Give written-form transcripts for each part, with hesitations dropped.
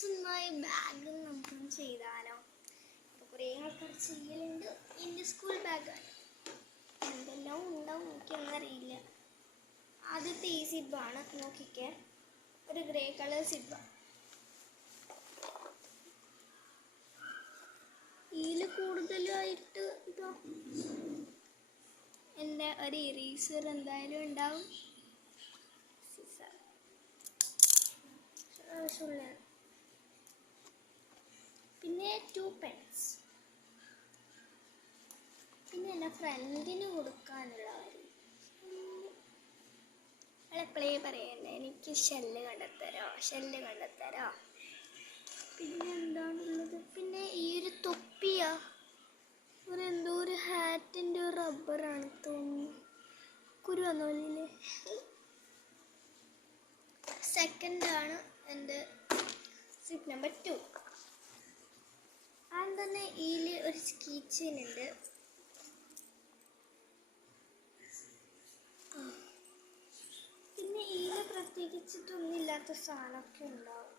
My bag നമുക്കൊന്ന് ചെയ്താലോ? ഇപ്പോൾ കുറേ ആൾക്കാർ ചെയ്യലുണ്ട്. എൻ്റെ സ്കൂൾ ബാഗാണ്. എന്തെല്ലാം ഉണ്ടാവും എനിക്കൊന്നറിയില്ല. ആദ്യത്തെ ഈ സിബാണ്, നോക്കിക്കേ, ഒരു ഗ്രേ കളർ സിബാണ്. ഇതിൽ കൂടുതലായിട്ട് ഇതോ എൻ്റെ ഒരു ഇറേസർ എന്തായാലും ഉണ്ടാവും. പിന്നെ 2 പെൻസ്. പിന്നെ എൻ്റെ ഫ്രണ്ടിന് കൊടുക്കാനുള്ള എപ്പോഴേ പറയണ്ട, എനിക്ക് ഷെല്ല് കണ്ടെത്തരോ. പിന്നെ എന്താണുള്ളത്? പിന്നെ ഈ ഒരു തൊപ്പിയാ, എന്തോ ഒരു ഹാറ്റിൻ്റെ റബ്ബറാണ് തോന്നുന്നു. കുരു വന്നോല്ലേ. സെക്കൻഡാണ് എൻ്റെ സിപ്പ് നമ്പർ 2. ആദ്യം തന്നെ ഇതിൽ ഒരു കീ ചെയിൻ ഉണ്ട്. പിന്നെ ഇതിൽ പ്രത്യേകിച്ചിട്ടൊന്നുമില്ലാത്ത സാധനമൊക്കെ ഉണ്ടാവും.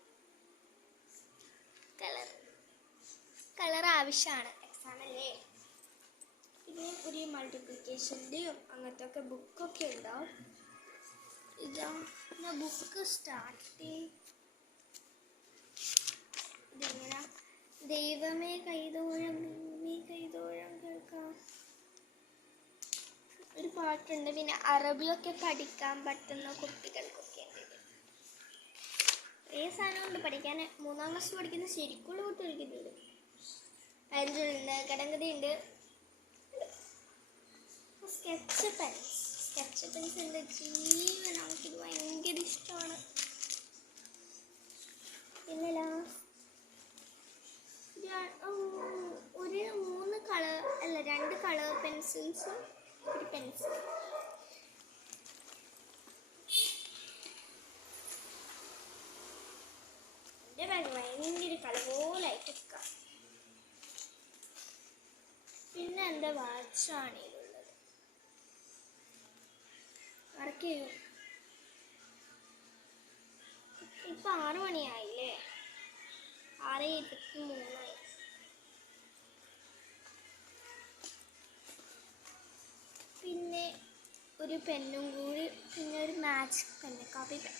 കളർ ആവശ്യമാണ്, എക്സാമല്ലേ. പിന്നെ ഒരു മൾട്ടിപ്ലിക്കേഷൻ്റെയും അങ്ങനത്തെ ഒക്കെ ബുക്കൊക്കെ ഉണ്ടാവും. ഇതാ ബുക്ക് സ്റ്റാർട്ടിങ്. ഇതിങ്ങനെ ദൈവമേ കൈതോഴം കേൾക്കാം ഒരു പാട്ടുണ്ട്. പിന്നെ അറബിയൊക്കെ പഠിക്കാൻ പറ്റുന്ന കുട്ടികൾക്കൊക്കെ ഉണ്ട്. കുറേ സാധനമുണ്ട് പഠിക്കാൻ. 3ാം ക്ലാസ് പഠിക്കുന്ന ശരിക്കുള്ള കുട്ടികൾക്കുണ്ട്. അരിഞ്ചുണ്ട്, കടങ്കഥയുണ്ട്. സ്കെച്ച് പെൻസ് എൻ്റെ ജീവൻ, നമുക്കിത് ഭയങ്കര ഇഷ്ടമാണ്. പിന്നെ ഒരു 2 കളർ പെൻസിൽസും ഒരു പെൻസിൽ. എൻ്റെ ബാഗ് ഭയങ്കര കളർഫുള്ളായിട്ട് വെക്കാം. പിന്നെ എൻ്റെ വാച്ചാണ് ഇതിലുള്ളത്. വർക്ക് ചെയ്യും. ഇപ്പം 6 മണിയായില്ലേ, 6:23. പിന്നെ ഒരു പെന്നും കൂടി, പിന്നെ ഒരു മാജിക് പെന്ന്, കോപ്പി പെൻ.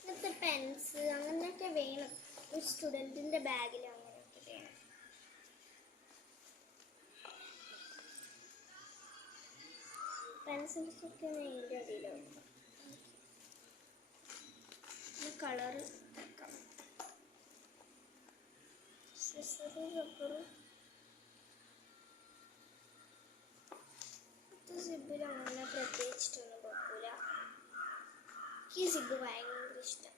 ഇങ്ങനത്തെ പെൻസ് അങ്ങനെയൊക്കെ വേണം ഒരു സ്റ്റുഡൻറ്റിൻ്റെ ബാഗിൽ. അങ്ങനെയൊക്കെ വേണം. പെൻസിൽസൊക്കെ ഇതിൻ്റെ അടിയിലാവും. കളർ വെക്കാം. റബ്ബർ സിബിൽ അങ്ങനെ പ്രത്യേകിച്ചിട്ടൊന്നും കുഴപ്പമില്ല. ഈ സിബ് ഭയങ്കര ഇഷ്ടം,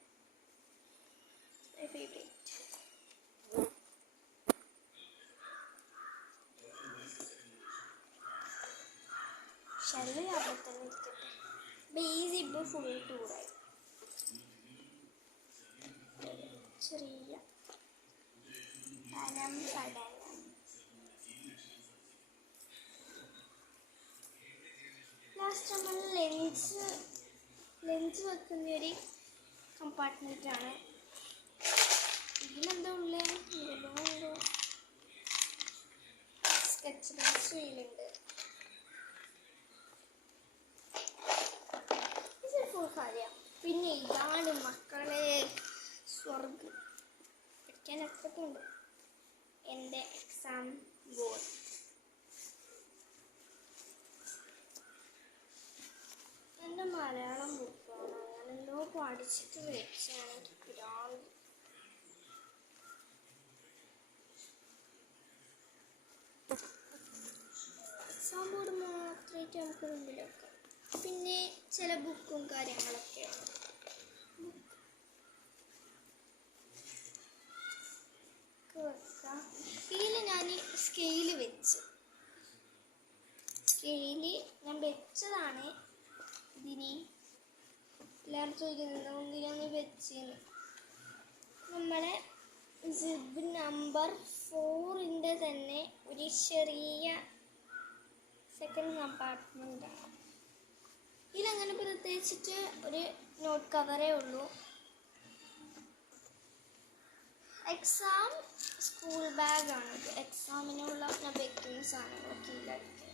മൈ ഫേവറേറ്റ്. ഷെല്ല് അവിടെ തന്നെ ഇരിക്കട്ടെ. ഈ സിബ് ഫുൾ ടൂറായി. ചെറിയ പഠനം. ലാസ്റ്റ് നമ്മൾ ലെൻസ് വെക്കുന്ന ഒരു കമ്പാർട്ട്മെൻറ്റാണ്. ഇതിലെന്താ ഉള്ളത്? സ്കെച്ച് പെൻസ് ഇതിലുണ്ട്. ഇത് ഫുൾ കാര്യം. പിന്നെ ഇതാണ് മക്കളെ സ്വർഗം. പഠിക്കാൻ എത്രക്കുണ്ട് എൻ്റെ എക്സാം ബോർഡ്. എൻ്റെ മലയാളം ബുക്കാണ്. ഞാനെന്തോ പഠിച്ചിട്ട് വെച്ചാണ്. എനിക്ക് പിരാന്ത്. എക്സാം ബോർഡ് മാത്രമായിട്ട് നമുക്ക് മുമ്പിൽ വെക്കാം. പിന്നെ ചില ബുക്കും കാര്യങ്ങളൊക്കെയാണ്. വെക്കാം. ഇതിൽ ഞാൻ സ്കെയില് ഞാൻ വെച്ചതാണ്. ഇതിന് എല്ലാവരും ചോദിക്കുന്നത് എന്തിനാണ് വെച്ചെന്ന്. നമ്മളെ സിബ് നമ്പർ 4ൻ്റെ തന്നെ ഒരു ചെറിയ സെക്കൻഡ് കമ്പാർട്ട്മെൻറ്റാണ്. വെച്ചിട്ട് ഒരു നോട്ട് കവറേ ഉള്ളൂ. Exam school ബാഗാണിത്. എക്സാമിനുള്ള വെക്കുന്ന സാധനങ്ങളൊക്കെ ഇല്ലായിരിക്കും.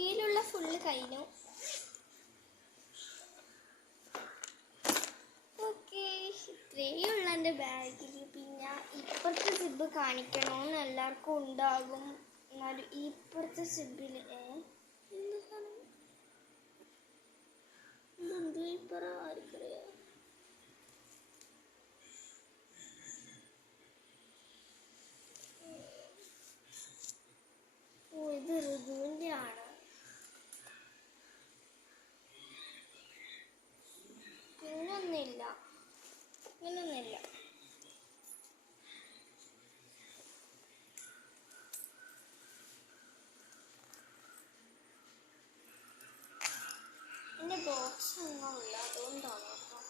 ഇതിലുള്ള ഫുള്ള് കഴിഞ്ഞു. ഓക്കെ, ഇത്രയേ ഉള്ള എൻ്റെ ബാഗിൽ. പിന്നെ ഇപ്പുറത്തെ സിബ് കാണിക്കണമെന്ന് എല്ലാവർക്കും ഉണ്ടാകും. എന്നാലും ഇപ്പുറത്തെ സിബിൽ എന്ത് പേപ്പറ ആർക്കറിയാം. ഇത് ഋതുവിൻ്റെ ആണ്. പിന്നൊന്നില്ല. എൻ്റെ ബോക്സ് ഒന്നുമില്ല, അതുകൊണ്ടാണ് കേട്ടോ.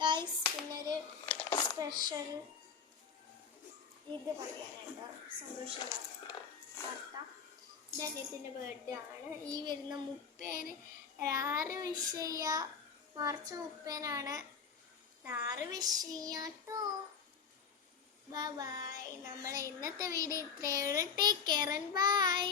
ഗൈസ്, പിന്നൊരു സ്പെഷ്യൽ ഇത് പറയാനുണ്ട്. സന്തോഷ വാർത്ത. എൻ്റെ അനിയത്തിൻ്റെ ബർത്ത്ഡേ ആണ്. ഈ വരുന്ന 30-ന്. എല്ലാവരും വിഷ് ചെയ്യുക. മാർച്ച് 30-നാണ്. എല്ലാവരും വിഷ് ചെയ്യാട്ടോ. Bye bye. നമ്മളെ ഇന്നത്തെ വീഡിയോ ഇത്രയേ ഉള്ളൂ. Take care and by.